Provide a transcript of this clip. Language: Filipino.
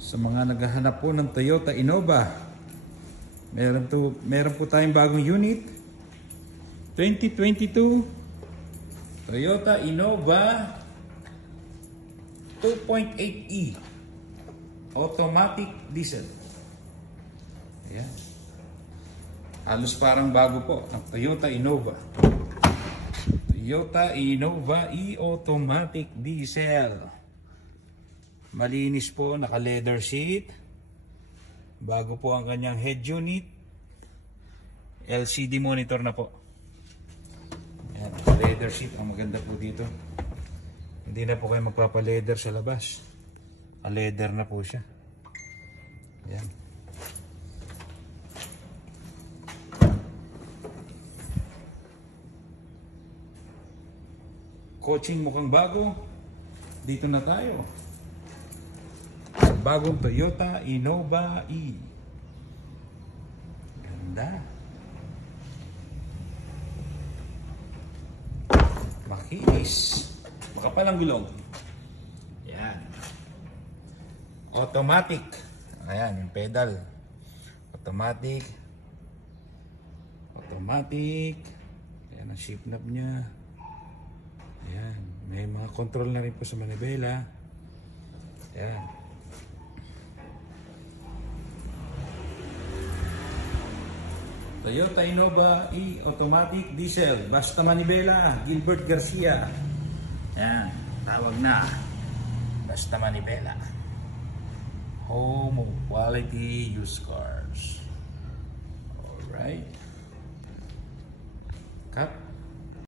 Sa mga naghahanap po ng Toyota Innova, meron po tayong bagong unit. 2022 Toyota Innova 2.8e automatic diesel. Ayan. Halos parang bago po ng Toyota Innova. Toyota Innova e-automatic diesel. Malinis po, naka-leather seat. Bago po ang kanyang head unit. LCD monitor na po. Ayan, leather seat. Ang maganda po dito. Hindi na po kayo magpapa-leather sa labas. Leather na po siya. Ayan. Coaching mukhang bago. Dito na tayo. Bagong Toyota Innova E. Ganda. Makinis. Makapal ang gulong. Yan. Automatic. Ayan, yung pedal. Automatic. Automatic. Ayan ang shift knob niya. Ayan. May mga control na rin po sa manibela. Ayan. Toyota Innova e-automatic diesel. Basta manibela. Gilbert Garcia. Ayan. Tawag na. Basta manibela. Home of quality used cars. Alright. Cut.